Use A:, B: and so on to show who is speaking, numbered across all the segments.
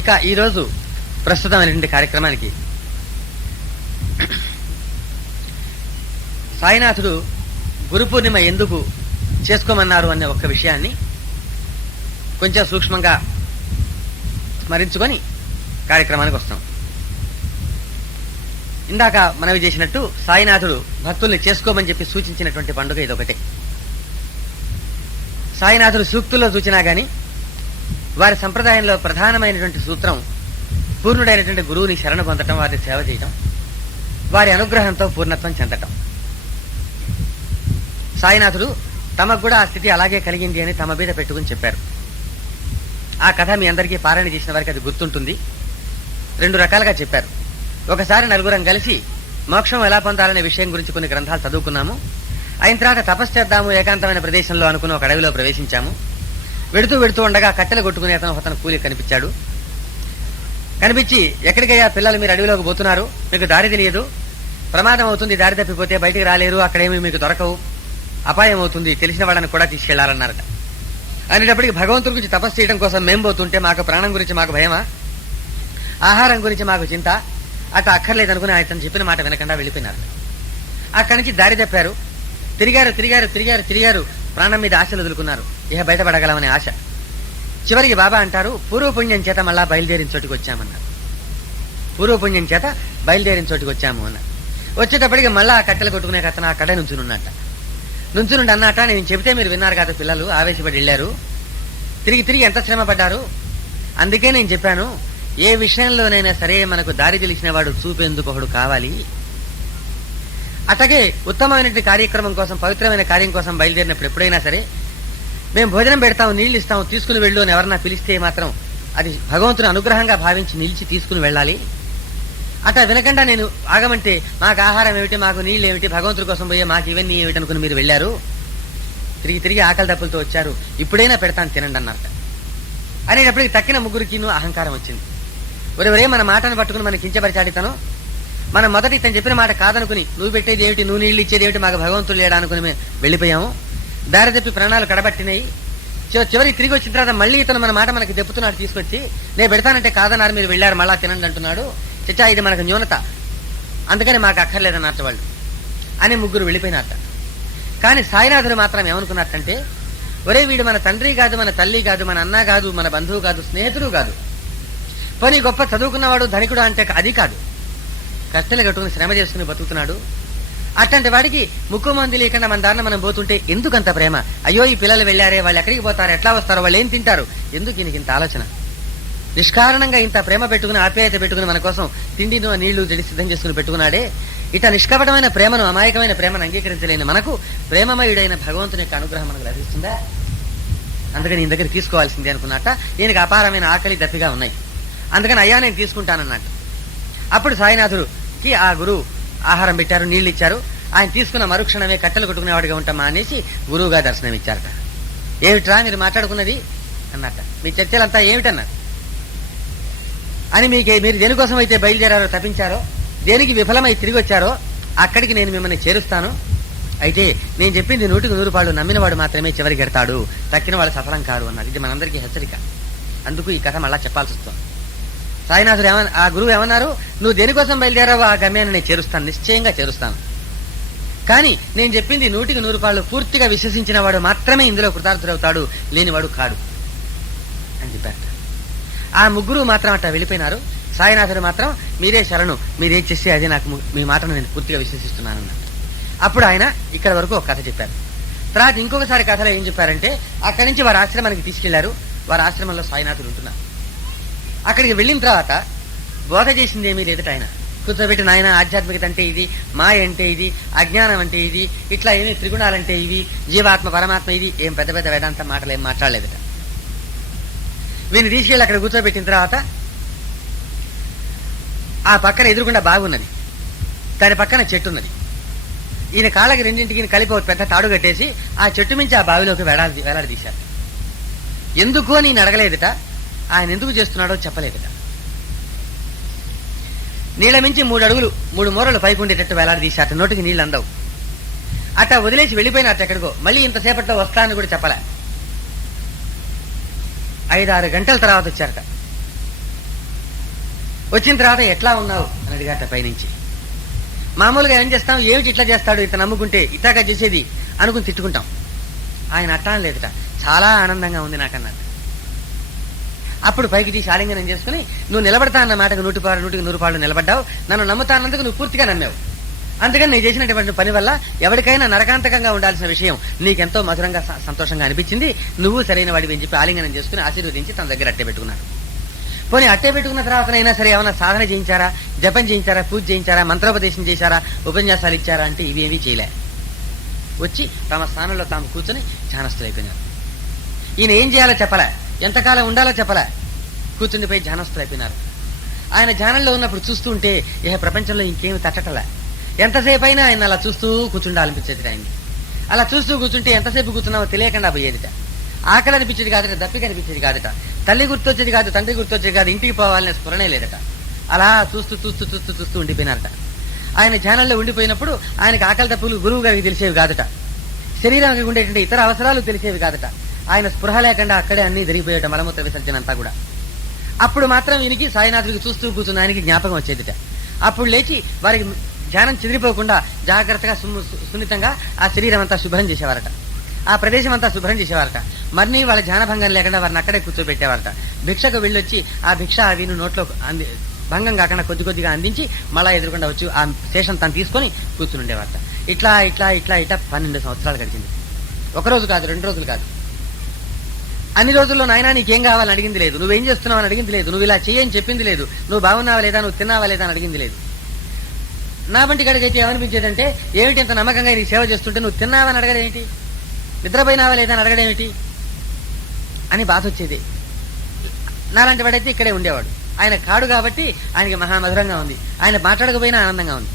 A: ఇక ఈరోజు ప్రస్తుతమైనటువంటి కార్యక్రమానికి సాయినాథుడు గురు పూర్ణిమ ఎందుకు చేసుకోమన్నారు అనే ఒక్క విషయాన్ని కొంచెం సూక్ష్మంగా స్మరించుకొని కార్యక్రమానికి వస్తాం ఇందాక మనవి చేసినట్టు సాయినాథుడు భక్తుల్ని చేసుకోమని చెప్పి సూచించినటువంటి పండుగ ఇదొకటే సాయినాథుడు సూక్తుల్లో చూచినా కానీ వారి సంప్రదాయంలో ప్రధానమైనటువంటి సూత్రం పూర్ణుడైనటువంటి గురువుని శరణ పొందటం వారిని సేవ చేయటం వారి అనుగ్రహంతో పూర్ణత్వం చెందటం సాయినాథుడు తమకు కూడా ఆ స్థితి అలాగే కలిగింది అని తమ మీద పెట్టుకుని చెప్పారు ఆ కథ మీ అందరికీ పారాయణ చేసిన వారికి అది గుర్తుంటుంది రెండు రకాలుగా చెప్పారు ఒకసారి నలుగురం కలిసి మోక్షం ఎలా పొందాలనే విషయం గురించి కొన్ని గ్రంథాలు చదువుకున్నాము అయిన తర్వాత తపస్సు చేద్దాము ఏకాంతమైన ప్రదేశంలో అనుకుని ఒక అడవిలో ప్రవేశించాము వెడుతూ వెడుతూ ఉండగా కట్టెలు కొట్టుకునే అతను అతను కూలి కనిపించాడు కనిపించి ఎక్కడికయ్యా పిల్లలు మీరు అడవిలోకి పోతున్నారు మీకు దారి తెలియదు ప్రమాదం అవుతుంది దారి తప్పిపోతే బయటికి రాలేరు అక్కడేమి మీకు దొరకవు అపాయం అవుతుంది తెలిసిన వాళ్ళని కూడా తీసుకెళ్లాలన్నారట అనేటప్పటికి భగవంతుడి గురించి తపస్సు చేయడం కోసం మేం పోతుంటే మాకు ప్రాణం గురించి మాకు భయమా ఆహారం గురించి మాకు చింత అక్కర్లేదు అక్కర్లేదనుకుని ఆయన చెప్పిన మాట వినకుండా వెళ్ళిపోయినారు అక్కడి నుంచి దారి తప్పారు తిరిగారు తిరిగారు తిరిగారు తిరిగారు ప్రాణం మీద ఆశలు వదులుకున్నారు ఇహ బయటపడగలమనే ఆశ చివరికి బాబా అంటారు పూర్వపుణ్యం చేత మళ్ళా బయలుదేరిన చోటుకు వచ్చామన్నారు పూర్వపుణ్యం చేత బయలుదేరిన చోటుకు వచ్చాము అన్నారు వచ్చేటప్పటికి మళ్ళా ఆ కట్టెలు కొట్టుకునే ఆ అక్కడే నుంచునున్నట్ట నుంచునుండి అన్నట నేను చెబితే మీరు విన్నారు కదా పిల్లలు ఆవేశపడి వెళ్ళారు తిరిగి తిరిగి ఎంత శ్రమ పడ్డారు అందుకే నేను చెప్పాను ఏ విషయంలోనైనా సరే మనకు దారి వాడు చూపేందుకు ఒకడు కావాలి అట్లాగే ఉత్తమమైన కార్యక్రమం కోసం పవిత్రమైన కార్యం కోసం బయలుదేరినప్పుడు ఎప్పుడైనా సరే మేము భోజనం పెడతాం నీళ్లు ఇస్తాం తీసుకుని వెళ్ళు అని ఎవరన్నా పిలిస్తే మాత్రం అది భగవంతుని అనుగ్రహంగా భావించి నిలిచి తీసుకుని వెళ్ళాలి అట్లా వినకుండా నేను ఆగమంటే మాకు ఆహారం ఏమిటి మాకు నీళ్ళు ఏమిటి భగవంతుడి కోసం పోయే మాకు ఇవన్నీ ఏమిటి అనుకుని మీరు వెళ్ళారు తిరిగి తిరిగి ఆకలి దప్పులతో వచ్చారు ఇప్పుడైనా పెడతాను తినండి అన్నారట అనేటప్పటికి తక్కిన ముగ్గురికి అహంకారం వచ్చింది ఒరే ఒరే మన మాటను పట్టుకుని మనం కించపరిచాడితను మనం మొదటి తను చెప్పిన మాట కాదనుకుని నువ్వు పెట్టేది ఏమిటి నువ్వు నీళ్ళు ఇచ్చేది ఏమిటి మాకు భగవంతుడు లేడా అనుకుని మేము వెళ్ళిపోయాము దారి తప్పి ప్రాణాలు కడబట్టినాయి చివరి తిరిగి వచ్చిన తర్వాత మళ్ళీ ఇతను మన మాట మనకి దెప్పుతున్నాడు తీసుకొచ్చి నేను పెడతానంటే కాదన్నారు మీరు వెళ్ళారు మళ్ళా తినండి అంటున్నాడు చచ్చా ఇది మనకు న్యూనత అందుకని మాకు అక్కర్లేదన్నట్టు వాళ్ళు అని ముగ్గురు వెళ్ళిపోయినారట కానీ సాయినాథుడు మాత్రం ఏమనుకున్నట్టంటే ఒరే వీడు మన తండ్రి కాదు మన తల్లి కాదు మన అన్న కాదు మన బంధువు కాదు స్నేహితుడు కాదు పోనీ గొప్ప చదువుకున్నవాడు ధనికుడు అంటే అది కాదు కష్టలు కట్టుకుని శ్రమ చేసుకుని బతుకుతున్నాడు అట్లాంటి వాడికి ముక్కు మంది లేకుండా మన దారిన మనం పోతుంటే ఎందుకంత ప్రేమ అయ్యో ఈ పిల్లలు వెళ్ళారే వాళ్ళు ఎక్కడికి పోతారు ఎట్లా వస్తారు వాళ్ళు ఏం తింటారు ఎందుకు ఈయనకి ఇంత ఆలోచన నిష్కారణంగా ఇంత ప్రేమ పెట్టుకుని ఆప్యాయత పెట్టుకుని మన కోసం తిండిను నీళ్లు జడి సిద్ధం చేసుకుని పెట్టుకున్నాడే ఇట నిష్కపటమైన ప్రేమను అమాయకమైన ప్రేమను అంగీకరించలేని మనకు ప్రేమమయుడైన భగవంతుని యొక్క అనుగ్రహం మనకు లభిస్తుందా అందుకని నీ దగ్గర తీసుకోవాల్సిందే అనుకున్నట్ట ఈయనకి అపారమైన ఆకలి దప్పిగా ఉన్నాయి అందుకని అయ్యా నేను తీసుకుంటానన్నట్టు అప్పుడు సాయినాథుడు కి ఆ గురువు ఆహారం పెట్టారు నీళ్లు ఇచ్చారు ఆయన తీసుకున్న మరుక్షణమే కట్టెలు కొట్టుకునేవాడిగా ఉంటామా అనేసి గురువుగా దర్శనం ఇచ్చారట ఏమిట్రా మీరు మాట్లాడుకున్నది అన్నట మీ చర్చలంతా ఏమిటన్నారు అని మీకు మీరు దేనికోసం అయితే బయలుదేరారో తప్పించారో దేనికి విఫలమై తిరిగి వచ్చారో అక్కడికి నేను మిమ్మల్ని చేరుస్తాను అయితే నేను చెప్పింది నూటికి నూరు పాళ్ళు నమ్మినవాడు మాత్రమే చివరికి గెడతాడు తక్కిన వాళ్ళు సఫలం కారు అన్నారు ఇది మనందరికీ హెచ్చరిక అందుకు ఈ కథ మళ్ళా చెప్పాల్సి వస్తుంది సాయినాథుడు ఏమన్నా ఆ గురువు ఏమన్నారు నువ్వు దేనికోసం బయలుదేరావో ఆ గమ్యాన్ని నేను చేరుస్తాను నిశ్చయంగా చేరుస్తాను కానీ నేను చెప్పింది నూటికి నూరు పాళ్ళు పూర్తిగా విశ్వసించిన వాడు మాత్రమే ఇందులో కృతార్థుడవుతాడు లేనివాడు కాడు అని చెప్పారు ఆ ముగ్గురు మాత్రం అట్లా వెళ్ళిపోయినారు సాయినాథుడు మాత్రం మీరే శరణు మీరేం చేస్తే అదే నాకు మీ మాటను నేను పూర్తిగా విశ్వసిస్తున్నాను అన్నాడు అప్పుడు ఆయన ఇక్కడ వరకు ఒక కథ చెప్పారు తర్వాత ఇంకొకసారి కథలో ఏం చెప్పారంటే అక్కడి నుంచి వారి ఆశ్రమానికి తీసుకెళ్లారు వారి ఆశ్రమంలో సాయినాథుడు ఉంటున్నారు అక్కడికి వెళ్ళిన తర్వాత బోధ చేసింది ఏమీ లేదట ఆయన కూర్చోబెట్టి ఆయన ఆధ్యాత్మికత అంటే ఇది మాయ అంటే ఇది అజ్ఞానం అంటే ఇది ఇట్లా ఏమి త్రిగుణాలంటే ఇవి జీవాత్మ పరమాత్మ ఇది ఏం పెద్ద పెద్ద వేదాంత మాటలు ఏం మాట్లాడలేదట వీని తీసుకెళ్ళి అక్కడ కూర్చోబెట్టిన తర్వాత ఆ పక్కన ఎదురుకుండా బాగున్నది దాని పక్కన చెట్టు ఉన్నది ఈయన కాళ్ళకి రెండింటికి కలిపి ఒక పెద్ద తాడు కట్టేసి ఆ చెట్టు నుంచి ఆ బావిలోకి వేలాడి తీశారు ఎందుకు అని అడగలేదుట ఆయన ఎందుకు చేస్తున్నాడో చెప్పలేదు కదా నీళ్ల మించి మూడు అడుగులు మూడు మూరలు పైకుండేటట్టు వేలాడదీసి అటు నోటికి నీళ్లు అందవు అట్ట వదిలేసి వెళ్ళిపోయిన అటు ఎక్కడికో మళ్ళీ ఇంతసేపట్లో అని కూడా చెప్పలే ఐదారు గంటల తర్వాత వచ్చారట వచ్చిన తర్వాత ఎట్లా ఉన్నావు అని అడిగారట పైనుంచి మామూలుగా ఏం చేస్తాం ఏమిటి ఇట్లా చేస్తాడు ఇతను నమ్ముకుంటే ఇతాక చేసేది అనుకుని తిట్టుకుంటాం ఆయన అట్టం లేదుట చాలా ఆనందంగా ఉంది నాకన్నా అప్పుడు పైకి తీసి ఆలింగనం చేసుకుని నువ్వు నిలబడతా అన్న మాటకు నూటి పాడు నూటికి నూరు పాడు నిలబడ్డావు నన్ను నమ్ముతా అన్నందుకు నువ్వు పూర్తిగా నమ్మావు అందుకని నేను చేసినటువంటి పని వల్ల ఎవరికైనా నరకాంతకంగా ఉండాల్సిన విషయం నీకెంతో మధురంగా సంతోషంగా అనిపించింది నువ్వు సరైన వాడివి అని చెప్పి ఆలింగనం చేసుకుని ఆశీర్వదించి తన దగ్గర అట్టే పెట్టుకున్నాడు పోనీ అట్టే పెట్టుకున్న తర్వాతనైనా సరే ఏమైనా సాధన చేయించారా జపం చేయించారా పూజ చేయించారా మంత్రోపదేశం చేశారా ఉపన్యాసాలు ఇచ్చారా అంటే ఇవేమీ చేయలే వచ్చి తమ స్థానంలో తాము కూర్చొని అయిపోయినారు ఈయన ఏం చేయాలో చెప్పలే ఎంతకాలం ఉండాలో చెప్పలే కూర్చుండిపోయి ధ్యానస్తులు అయిపోయినారు ఆయన ధ్యానంలో ఉన్నప్పుడు చూస్తూ ఉంటే ఇహ ప్రపంచంలో ఇంకేమి తట్టటలే ఎంతసేపు అయినా ఆయన అలా చూస్తూ కూర్చుండాలనిపించేది ఆయన్ని అలా చూస్తూ కూర్చుంటే ఎంతసేపు కూర్చున్నావో తెలియకుండా పోయేదిట ఆకలి అనిపించేది కాదట దప్పిక అనిపించేది కాదట తల్లి గుర్తొచ్చేది కాదు తండ్రి గుర్తొచ్చేది కాదు ఇంటికి పోవాలనే స్ఫురణే లేదట అలా చూస్తూ చూస్తూ చూస్తూ చూస్తూ ఉండిపోయినారట ఆయన ధ్యానంలో ఉండిపోయినప్పుడు ఆయనకు ఆకలి తప్పులు గురువు గారికి తెలిసేవి కాదట శరీరానికి ఉండేటువంటి ఇతర అవసరాలు తెలిసేవి కాదట ఆయన స్పృహ లేకుండా అక్కడే అన్ని జరిగిపోయాడు మలమూత్ర విసర్జన అంతా కూడా అప్పుడు మాత్రం ఈయనకి సాయినాథుడికి చూస్తూ కూర్చున్న ఆయనకి జ్ఞాపకం వచ్చేదిట అప్పుడు లేచి వారికి ధ్యానం చెదిరిపోకుండా జాగ్రత్తగా సున్నితంగా ఆ శరీరం అంతా శుభ్రం చేసేవారట ఆ ప్రదేశం అంతా శుభ్రం చేసేవారట మరిని వాళ్ళ ధ్యానభంగం లేకుండా వారిని అక్కడే కూర్చోబెట్టేవారట భిక్షకు వెళ్ళొచ్చి ఆ భిక్ష వీను నోట్లో అంది భంగం కాకుండా కొద్ది కొద్దిగా అందించి మళ్ళా ఎదురుకుండా వచ్చి ఆ శేషం తను తీసుకొని కూర్చుని ఉండేవారట ఇట్లా ఇట్లా ఇట్లా ఇట్లా పన్నెండు సంవత్సరాలు గడిచింది ఒక రోజు కాదు రెండు రోజులు కాదు అన్ని రోజుల్లో నాయన నీకేం కావాలని అడిగింది లేదు నువ్వేం చేస్తున్నావు అని అడిగింది లేదు నువ్వు ఇలా చేయని చెప్పింది లేదు నువ్వు బాగున్నావా లేదా నువ్వు తిన్నావా లేదా అని అడిగింది లేదు నా వంటి గడికైతే ఏమనిపించేదంటే ఏమిటి ఇంత నమ్మకంగా నీ సేవ చేస్తుంటే నువ్వు తిన్నావని అడగడేమిటి నిద్రపోయినావా లేదా అని అడగడేమిటి అని బాధ వచ్చేది నాలాంటి వాడైతే ఇక్కడే ఉండేవాడు ఆయన కాడు కాబట్టి ఆయనకి మహామధురంగా ఉంది ఆయన మాట్లాడకపోయినా ఆనందంగా ఉంది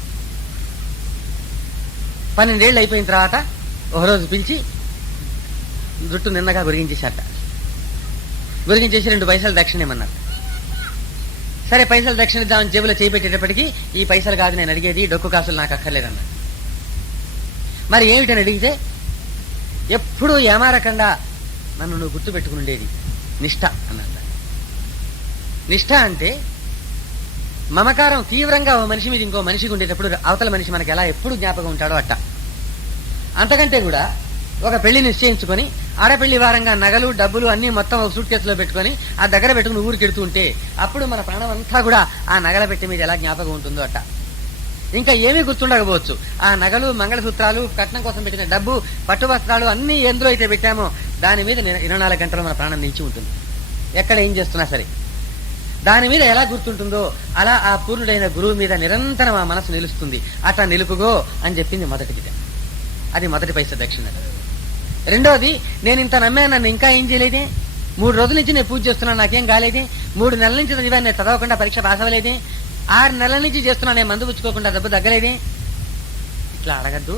A: పన్నెండేళ్ళు అయిపోయిన తర్వాత ఒకరోజు పిలిచి జుట్టు నిన్నగా గురిగించేశారట గురించి చేసి రెండు పైసలు దక్షిణ ఇమ్మన్నారు సరే పైసలు దక్షిణ ఇద్దామని జేబులో చేపెట్టేటప్పటికి ఈ పైసలు కాదు నేను అడిగేది డొక్కు కాసులు నాకు అక్కర్లేదన్నారు మరి ఏమిటని అడిగితే ఎప్పుడూ ఏమారకుండా నన్ను నువ్వు గుర్తుపెట్టుకుని ఉండేది నిష్ఠ అన్నారు నిష్ఠ అంటే మమకారం తీవ్రంగా ఓ మనిషి మీద ఇంకో మనిషికి ఉండేటప్పుడు అవతల మనిషి మనకి ఎలా ఎప్పుడు జ్ఞాపకం ఉంటాడో అట్ట అంతకంటే కూడా ఒక పెళ్లి నిశ్చయించుకొని ఆడపిల్లి వారంగా నగలు డబ్బులు అన్ని మొత్తం ఒక సూట్ కేసులో పెట్టుకొని ఆ దగ్గర పెట్టుకుని ఊరికెడుతూ ఉంటే అప్పుడు మన ప్రాణం అంతా కూడా ఆ నగల పెట్టి మీద ఎలా జ్ఞాపకం ఉంటుందో అట్ట ఇంకా ఏమీ గుర్తుండకపోవచ్చు ఆ నగలు మంగళసూత్రాలు కట్నం కోసం పెట్టిన డబ్బు పట్టు వస్త్రాలు అన్ని ఎందులో అయితే పెట్టామో దాని మీద ఇరవై నాలుగు గంటలు మన ప్రాణం నిలిచి ఉంటుంది ఎక్కడ ఏం చేస్తున్నా సరే దాని మీద ఎలా గుర్తుంటుందో అలా ఆ పూర్ణుడైన గురువు మీద నిరంతరం ఆ మనసు నిలుస్తుంది అట్లా నిలుపుగో అని చెప్పింది మొదటి అది మొదటి పైస దక్షిణ రెండోది నేను ఇంత నమ్మాను నన్ను ఇంకా ఏం చేయలేదే మూడు రోజుల నుంచి నేను పూజ చేస్తున్నాను నాకేం కాలేదే మూడు నెలల నుంచి చదివాను నేను చదవకుండా పరీక్ష పాస్ అవ్వలేదే ఆరు నెలల నుంచి చేస్తున్నా నేను మందు పుచ్చుకోకుండా దెబ్బ తగ్గలేదే ఇట్లా అడగద్దు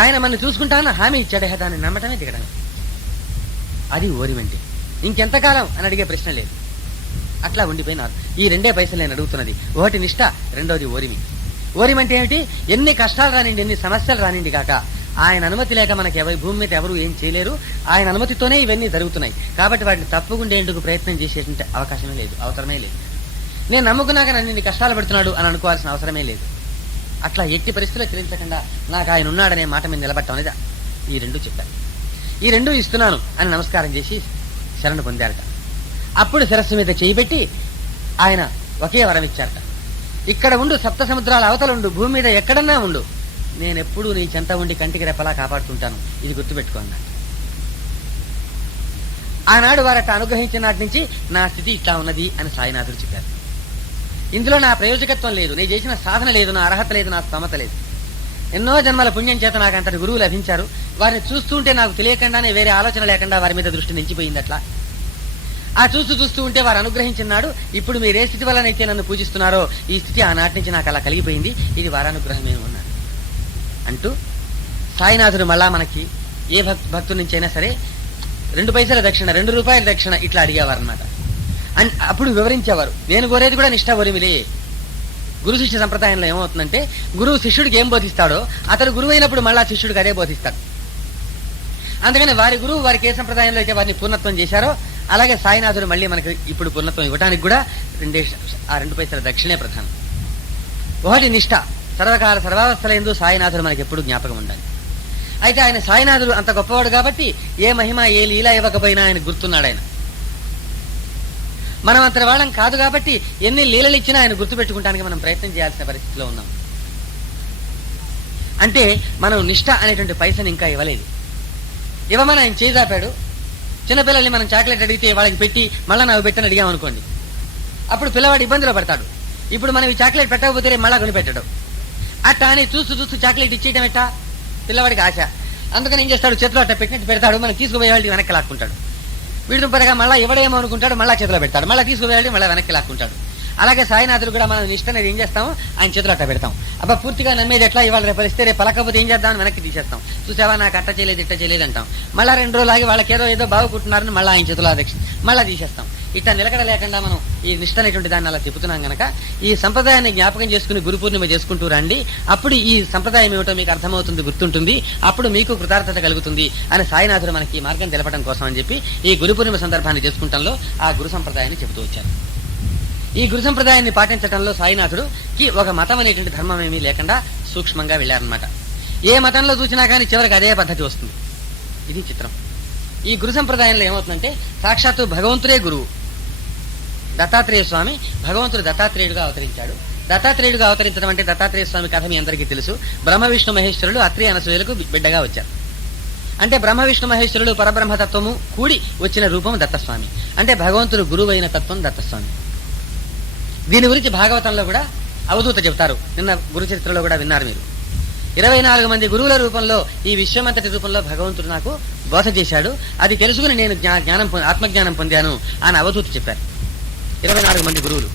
A: ఆయన మనం చూసుకుంటానని హామీ ఇచ్చాడే దాన్ని నమ్మటమే దిగడం అది ఓరిమంటే ఇంకెంతకాలం అని అడిగే ప్రశ్న లేదు అట్లా ఉండిపోయినారు ఈ రెండే పైసలు నేను అడుగుతున్నది ఒకటి నిష్ట రెండోది ఓరిమి ఓరిమంటే ఏమిటి ఎన్ని కష్టాలు రానిండి ఎన్ని సమస్యలు రానిండి కాక ఆయన అనుమతి లేక మనకి ఎవరి భూమి మీద ఎవరు ఏం చేయలేరు ఆయన అనుమతితోనే ఇవన్నీ జరుగుతున్నాయి కాబట్టి వాటిని తప్పకుండా ఎందుకు ప్రయత్నం చేసేటువంటి అవకాశమే లేదు అవసరమే లేదు నేను నమ్ముకున్నాక నన్ను కష్టాలు పెడుతున్నాడు అని అనుకోవాల్సిన అవసరమే లేదు అట్లా ఎట్టి పరిస్థితుల్లో చెల్లించకుండా నాకు ఆయన ఉన్నాడనే మాట మీద నిలబట్టం అనేది ఈ రెండు చెప్పారు ఈ రెండు ఇస్తున్నాను అని నమస్కారం చేసి శరణు పొందారట అప్పుడు శిరస్సు మీద చేయిబెట్టి ఆయన ఒకే వరం ఇచ్చారట ఇక్కడ ఉండు సప్త సముద్రాల అవతల ఉండు భూమి మీద ఎక్కడన్నా ఉండు నేనెప్పుడూ నీ చెంత ఉండి కంటికి రెప్పలా కాపాడుతుంటాను ఇది గుర్తుపెట్టుకోండి ఆనాడు వారట అనుగ్రహించిన నాటి నుంచి నా స్థితి ఇట్లా ఉన్నది అని సాయినాథుడు చెప్పారు ఇందులో నా ప్రయోజకత్వం లేదు నేను చేసిన సాధన లేదు నా అర్హత లేదు నా స్తమత లేదు ఎన్నో జన్మల పుణ్యం చేత నాకు అంతటి గురువు లభించారు వారిని చూస్తుంటే నాకు తెలియకుండానే వేరే ఆలోచన లేకుండా వారి మీద దృష్టి నిలిచిపోయింది అట్లా ఆ చూస్తూ చూస్తూ ఉంటే వారు అనుగ్రహించినాడు ఇప్పుడు మీరు ఏ స్థితి వల్లనైతే నన్ను పూజిస్తున్నారో ఈ స్థితి ఆనాటి నుంచి నాకు అలా కలిగిపోయింది ఇది వారానుగ్రహమే ఉన్నాను అంటూ సాయినాథుడు మళ్ళా మనకి ఏ భక్తుల నుంచి అయినా సరే రెండు పైసల దక్షిణ రెండు రూపాయల దక్షిణ ఇట్లా అడిగేవారు అనమాట అండ్ అప్పుడు వివరించేవారు నేను కోరేది కూడా నిష్ఠా వరిమిలే గురు శిష్య సంప్రదాయంలో ఏమవుతుందంటే గురువు శిష్యుడికి ఏం బోధిస్తాడో అతను గురువు అయినప్పుడు మళ్ళా శిష్యుడికి అదే బోధిస్తాడు అందుకని వారి గురువు వారికి ఏ సంప్రదాయంలో అయితే వారిని పూర్ణత్వం చేశారో అలాగే సాయినాథుడు మళ్ళీ మనకి ఇప్పుడు పూర్ణత్వం ఇవ్వడానికి కూడా రెండే ఆ రెండు పైసల దక్షిణే ప్రధానం ఒకటి నిష్ఠ సర్వకాల ఎందు సాయినాథుడు మనకి ఎప్పుడు జ్ఞాపకం ఉండాలి అయితే ఆయన సాయినాథుడు అంత గొప్పవాడు కాబట్టి ఏ మహిమ ఏ లీల ఇవ్వకపోయినా ఆయన గుర్తున్నాడు ఆయన మనం అంతటి వాళ్ళం కాదు కాబట్టి ఎన్ని లీలలు ఇచ్చినా ఆయన గుర్తుపెట్టుకుంటానికి మనం ప్రయత్నం చేయాల్సిన పరిస్థితిలో ఉన్నాం అంటే మనం నిష్ట అనేటువంటి పైసను ఇంకా ఇవ్వలేదు ఇవ్వమని ఆయన చేదాపాడు చిన్నపిల్లల్ని మనం చాక్లెట్ అడిగితే వాళ్ళకి పెట్టి మళ్ళీ నాకు పెట్టని అడిగామనుకోండి అప్పుడు పిల్లవాడు ఇబ్బందిలో పడతాడు ఇప్పుడు మనం ఈ చాక్లెట్ పెట్టకపోతే మళ్ళీ కొనిపెట్టడం అట్టా అని చూస్తూ చూస్తూ చాక్లెట్ ఇచ్చేయడం ఎట్టా పిల్లవాడికి ఆశ అందుకని ఏం చేస్తాడు చేతిలో అట్ట పెట్టినట్టు పెడతాడు మనం తీసుకుపోయే వాళ్ళకి వెనక్కి లాక్కుంటాడు వీడితో పరగా మళ్ళీ ఎవడేమో అనుకుంటాడు మళ్ళీ చేతిలో పెడతాడు మళ్ళీ తీసుకుపోయాడు మళ్ళీ వెనక్కి లాక్కుంటాడు అలాగే సాయినాథుడు కూడా మనం అనేది ఏం చేస్తాం ఆయన చేతులు అట్ట పెడతాం అబ్బా పూర్తిగా నమ్మేది ఎట్లా ఇవాళ రేపు ఇస్తే రేపు పలకపోతే ఏం చేద్దామని వెనక్కి తీసేస్తాం చూసావా నాకు అట్ట చేయలేదు ఇట్ట చేయలేదు అంటాం మళ్ళీ రెండు రోజులు ఆగి వాళ్ళకి ఏదో ఏదో బాగుకుంటున్నారని మళ్ళీ ఆయన చేతులు అధ్యక్ష మళ్ళీ తీసేస్తాం ఇట్లా నిలకడ లేకుండా మనం ఈ నిష్ట అనేటువంటి దాన్ని అలా తిప్పుతున్నాం గనక ఈ సంప్రదాయాన్ని జ్ఞాపకం చేసుకుని గురు పూర్ణిమ చేసుకుంటూ రండి అప్పుడు ఈ సంప్రదాయం ఏమిటో మీకు అర్థమవుతుంది గుర్తుంటుంది అప్పుడు మీకు కృతార్థత కలుగుతుంది అని సాయినాథుడు మనకి మార్గం తెలపడం కోసం అని చెప్పి ఈ గురు పూర్ణిమ సందర్భాన్ని చేసుకుంటంలో ఆ గురు సంప్రదాయాన్ని చెబుతూ వచ్చారు ఈ గురు సంప్రదాయాన్ని పాటించడంలో సాయినాథుడుకి ఒక మతం అనేటువంటి ధర్మం ఏమీ లేకుండా సూక్ష్మంగా వెళ్ళారనమాట ఏ మతంలో చూసినా కానీ చివరికి అదే పద్ధతి వస్తుంది ఇది చిత్రం ఈ గురు సంప్రదాయంలో ఏమవుతుందంటే సాక్షాత్తు భగవంతుడే గురువు దత్తాత్రేయ స్వామి భగవంతుడు దత్తాత్రేయుడుగా అవతరించాడు దత్తాత్రేయుడుగా అవతరించడం అంటే దత్తాత్రేయ స్వామి కథ మీ అందరికీ తెలుసు బ్రహ్మ విష్ణు మహేశ్వరుడు అత్రి అనసూయలకు బిడ్డగా వచ్చారు అంటే బ్రహ్మ విష్ణు మహేశ్వరుడు పరబ్రహ్మతత్వము కూడి వచ్చిన రూపం దత్తస్వామి అంటే భగవంతుడు గురువైన తత్వం దత్తస్వామి దీని గురించి భాగవతంలో కూడా అవధూత చెబుతారు నిన్న గురుచరిత్రలో కూడా విన్నారు మీరు ఇరవై నాలుగు మంది గురువుల రూపంలో ఈ విశ్వమంతటి రూపంలో భగవంతుడు నాకు బోధ చేశాడు అది తెలుసుకుని నేను జ్ఞానం ఆత్మజ్ఞానం పొందాను అని అవధూత చెప్పారు ఇరవై నాలుగు మంది గురువులు